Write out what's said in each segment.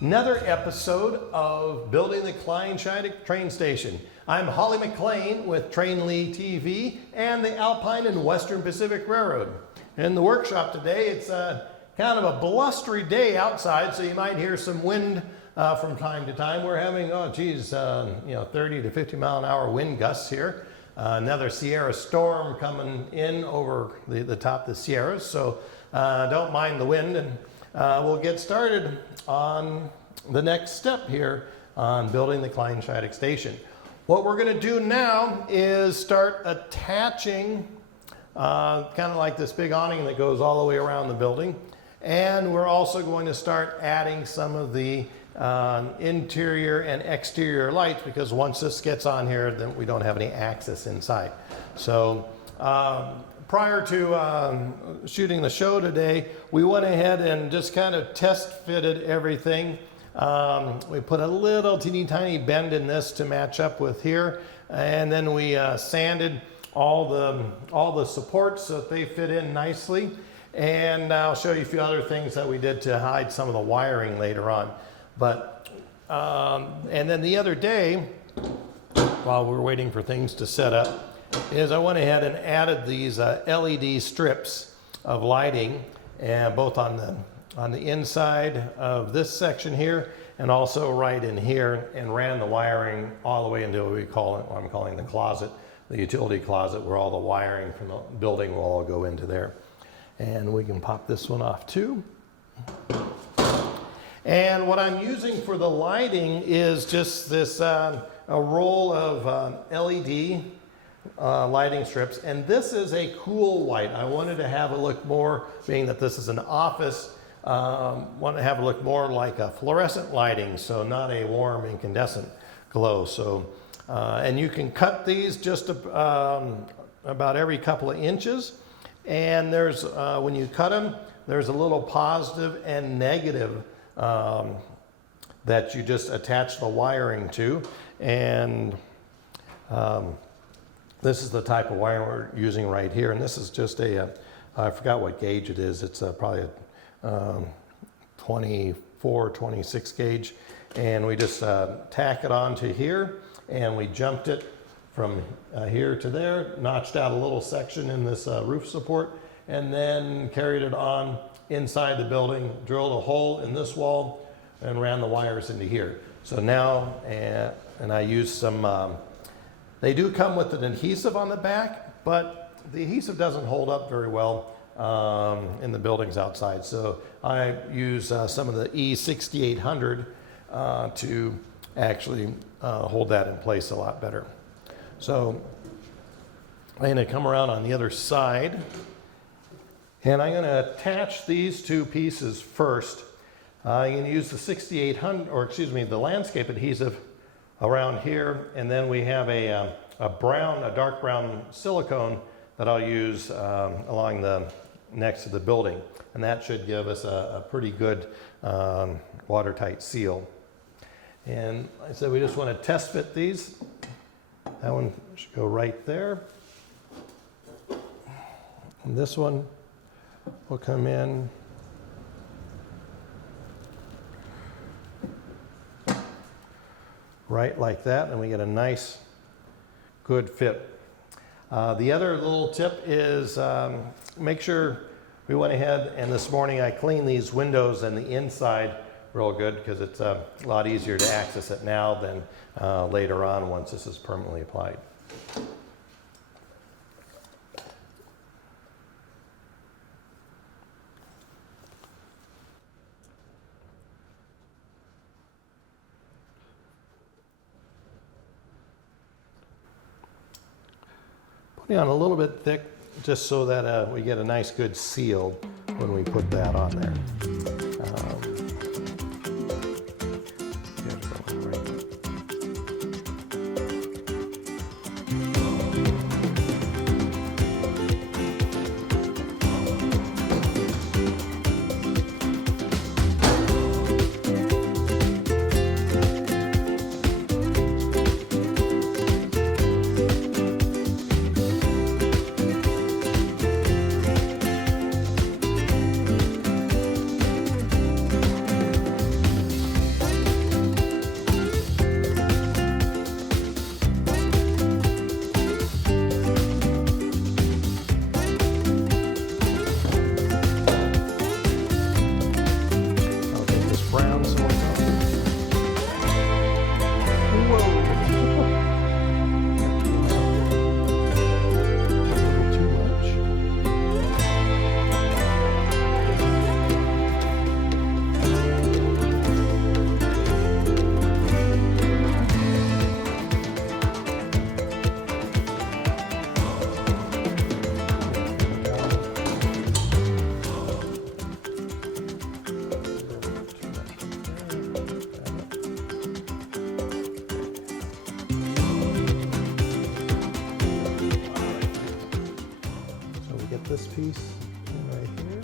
Another episode of Building the Kleine Scheidegg Train Station. I'm Hawley McLean with Trainli TV and the Alpine and Western Pacific Railroad. In the workshop today, it's kind of a blustery day outside, so you might hear some wind from time to time. We're having, 30 to 50 mile an hour wind gusts here. Another Sierra storm coming in over the top of the Sierras, so don't mind the wind, and we'll get started on the next step here on building the Kleine Scheidegg Station. What we're going to do now is start attaching kind of like this big awning that goes all the way around the building, and we're also going to start adding some of the interior and exterior lights, because once this gets on here, then we don't have any access inside. So prior to shooting the show today, we went ahead and just kind of test fitted everything. We put a little teeny tiny bend in this to match up with here, and then we sanded all the supports so that they fit in nicely. And I'll show you a few other things that we did to hide some of the wiring later on. But and then the other day, while we're waiting for things to set up, is I went ahead and added these LED strips of lighting, and both on the inside of this section here and also right in here, and ran the wiring all the way into what I'm calling the closet, the utility closet, where all the wiring from the building will all go into there. And we can pop this one off too. And what I'm using for the lighting is just this a roll of LED lighting strips, and this is a cool white. I wanted to have it look more, being that this is an office, want to have it look more like a fluorescent lighting, so not a warm incandescent glow. So and you can cut these just about every couple of inches, and there's when you cut them, there's a little positive and negative that you just attach the wiring to. And this is the type of wire we're using right here, and this is just I forgot what gauge it is. It's probably a 24, 26 gauge, and we just tack it onto here, and we jumped it from here to there, notched out a little section in this roof support, and then carried it on inside the building, drilled a hole in this wall, and ran the wires into here. So now, and I used some, they do come with an adhesive on the back, but the adhesive doesn't hold up very well in the buildings outside. So I use some of the E6800 to actually hold that in place a lot better. So I'm going to come around on the other side, and I'm going to attach these two pieces first. I'm going to use the 6800, or excuse me, the landscape adhesive around here, and then we have a dark brown silicone that I'll use along the next to the building, and that should give us a pretty good watertight seal. And like I said, we just want to test fit these. That one should go right there. And this one will come in right like that, and we get a nice, good fit. The other little tip is make sure we went ahead, and this morning I cleaned these windows and the inside real good, because it's a lot easier to access it now than later on once this is permanently applied. putting on a little bit thick just so that we get a nice good seal when we put that on there. This piece right here.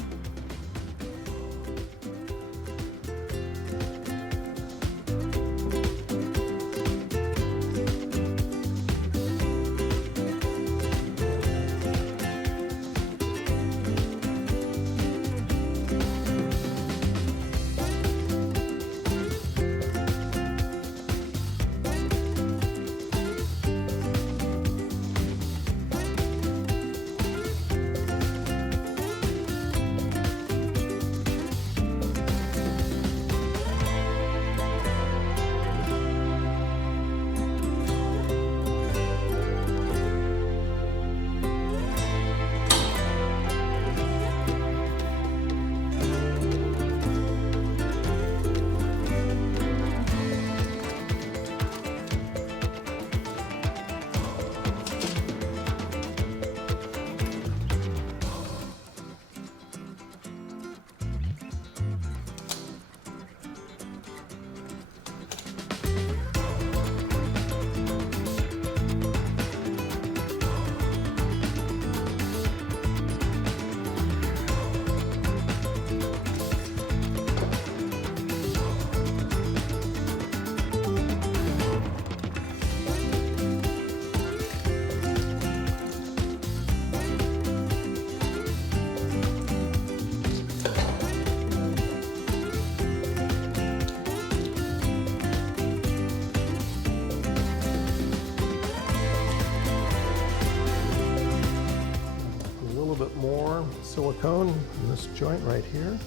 More silicone in this joint right here.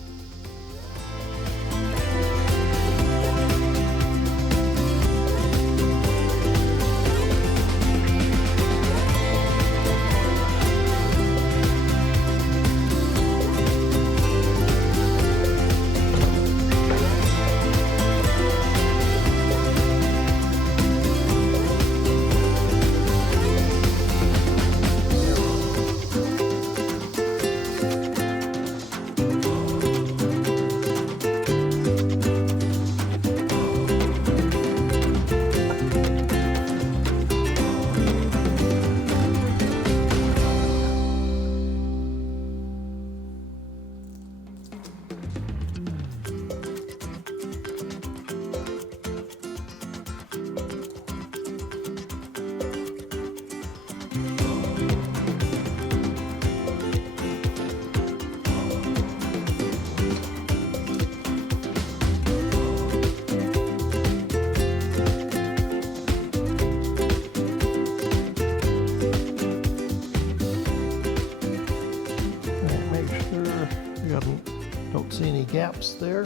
Don't see any gaps there.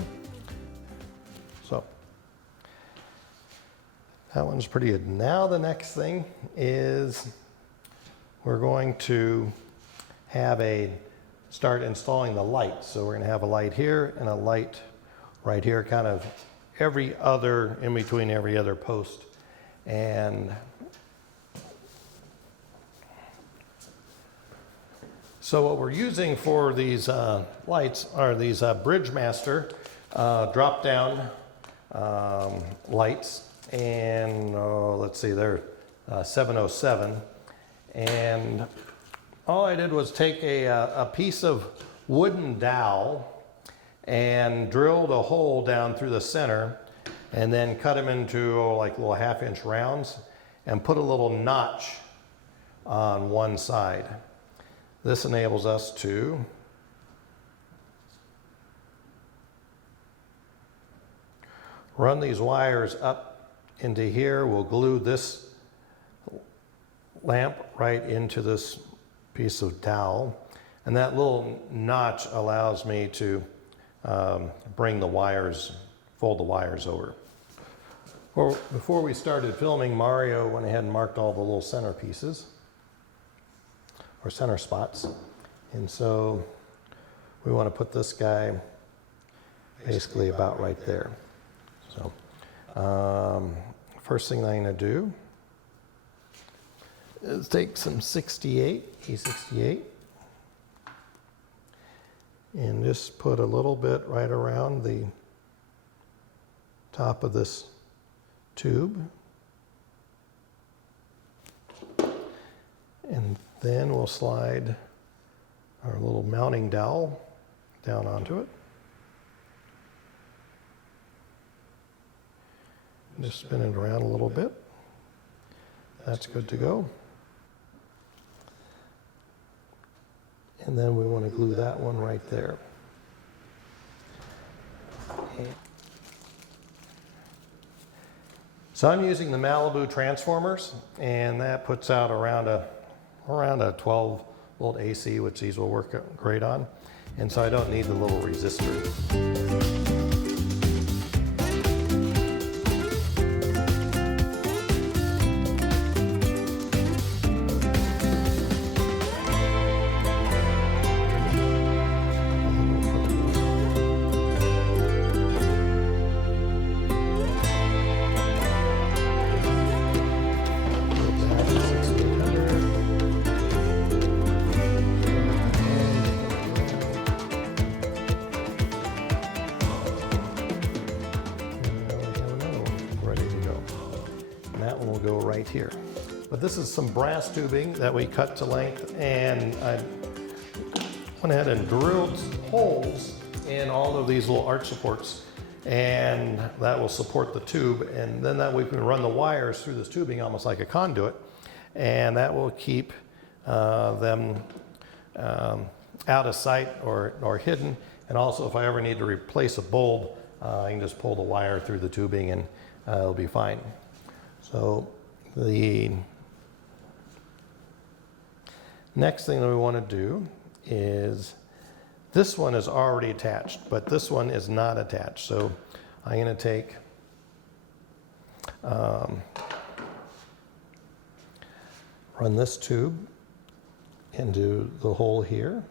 So that one's pretty good. Now the next thing is we're going to start installing the light. So we're going to have a light here and a light right here, kind of in between every other post. And So what we're using for these lights are these Bridgemaster drop-down lights, and let's see, they're 707. And all I did was take a piece of wooden dowel and drilled a hole down through the center, and then cut them into like little 1/2-inch rounds, and put a little notch on one side. This enables us to run these wires up into here. We'll glue this lamp right into this piece of dowel, and that little notch allows me to bring the wires, fold the wires over. Well, before we started filming, Mario went ahead and marked all the little center pieces, or center spots. And so we want to put this guy basically about right there. So first thing I'm going to do is take some E68, and just put a little bit right around the top of this tube. And then we'll slide our little mounting dowel down onto it. Just spin it around a little bit. That's good to go. And then we want to glue that one right there. So I'm using the Malibu transformers, and that puts out around a 12-volt AC, which these will work great on. And so I don't need the little resistor. That one will go right here. But this is some brass tubing that we cut to length, and I went ahead and drilled holes in all of these little arch supports, and that will support the tube, and then that we can run the wires through this tubing almost like a conduit, and that will keep them out of sight or hidden. And also, if I ever need to replace a bulb, I can just pull the wire through the tubing and it'll be fine. So the next thing that we want to do is, this one is already attached, but this one is not attached. So I'm going to take run this tube into the hole here.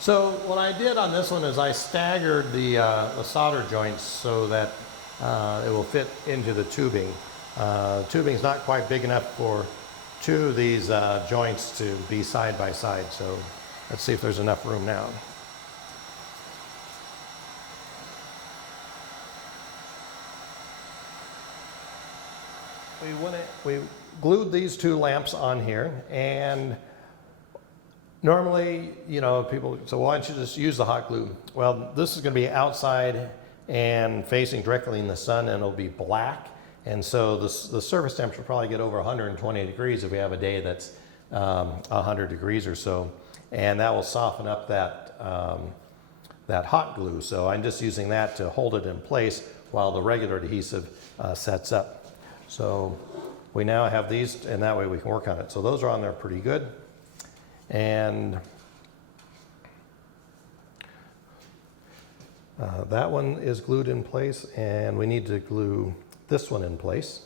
So what I did on this one is I staggered the solder joints so that it will fit into the tubing. Tubing is not quite big enough for two of these joints to be side by side. So let's see if there's enough room now. We glued these two lamps on here, and normally, you know, people say, why don't you just use the hot glue? Well, this is going to be outside and facing directly in the sun, and it'll be black. And so the surface temperature will probably get over 120 degrees if we have a day that's 100 degrees or so. And that will soften up that, that hot glue. So I'm just using that to hold it in place while the regular adhesive sets up. So we now have these, and that way we can work on it. So those are on there pretty good. And that one is glued in place, and we need to glue this one in place.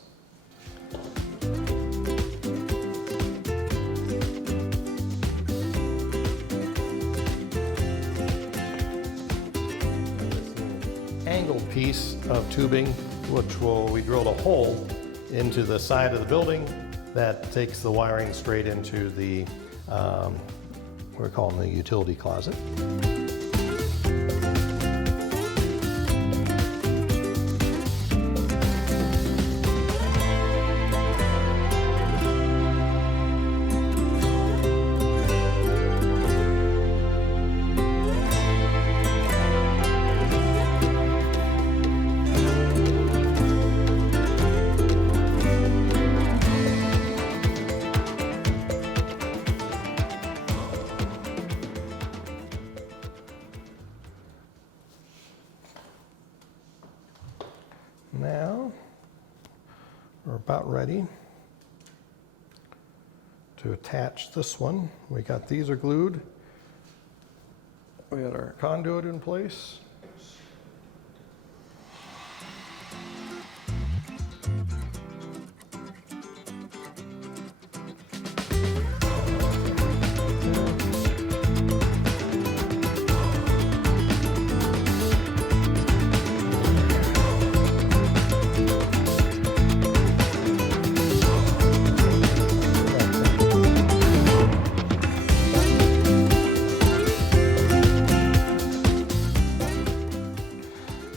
angled piece of tubing, we drilled a hole into the side of the building that takes the wiring straight into the, we're calling the utility closet. Now, we're about ready to attach this one. These are glued. We got our conduit in place.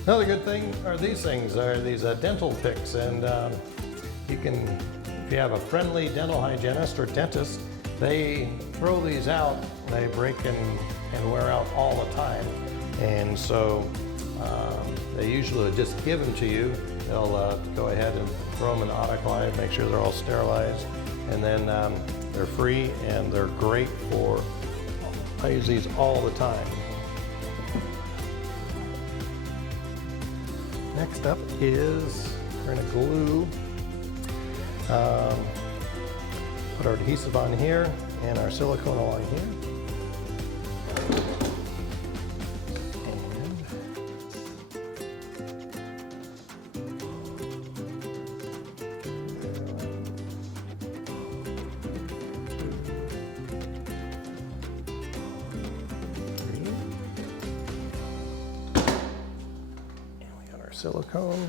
Another good thing are these things, these dental picks, and you can, if you have a friendly dental hygienist or dentist, they throw these out. They break and wear out all the time, and so they usually just give them to you. They'll go ahead and throw them in autoclave, make sure they're all sterilized, and then they're free and they're great for, I use these all the time. Next up is we're going to glue, put our adhesive on here and our silicone along here. Silicone.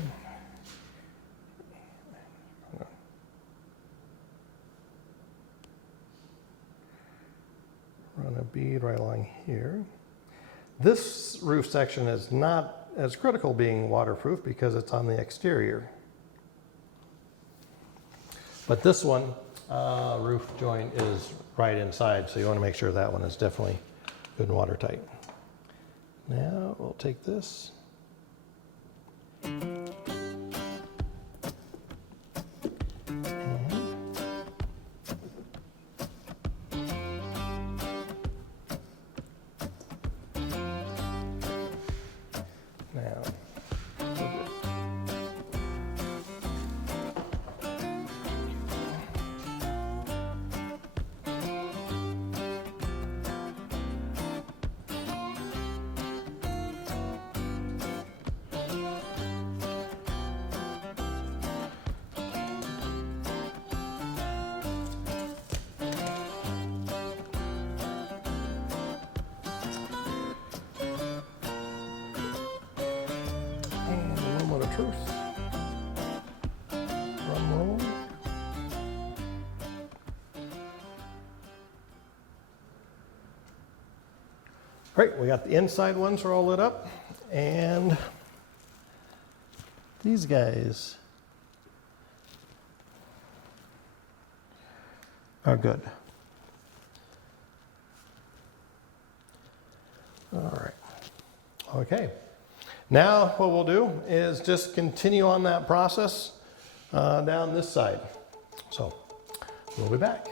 Run a bead right along here. This roof section is not as critical being waterproof because it's on the exterior. But this one, roof joint is right inside, so you want to make sure that one is definitely good and watertight. Now we'll take this. Truth. Drum roll. Great, we got the inside ones are all lit up, and these guys are good. All right. Okay. Now what we'll do is just continue on that process down this side. So we'll be back.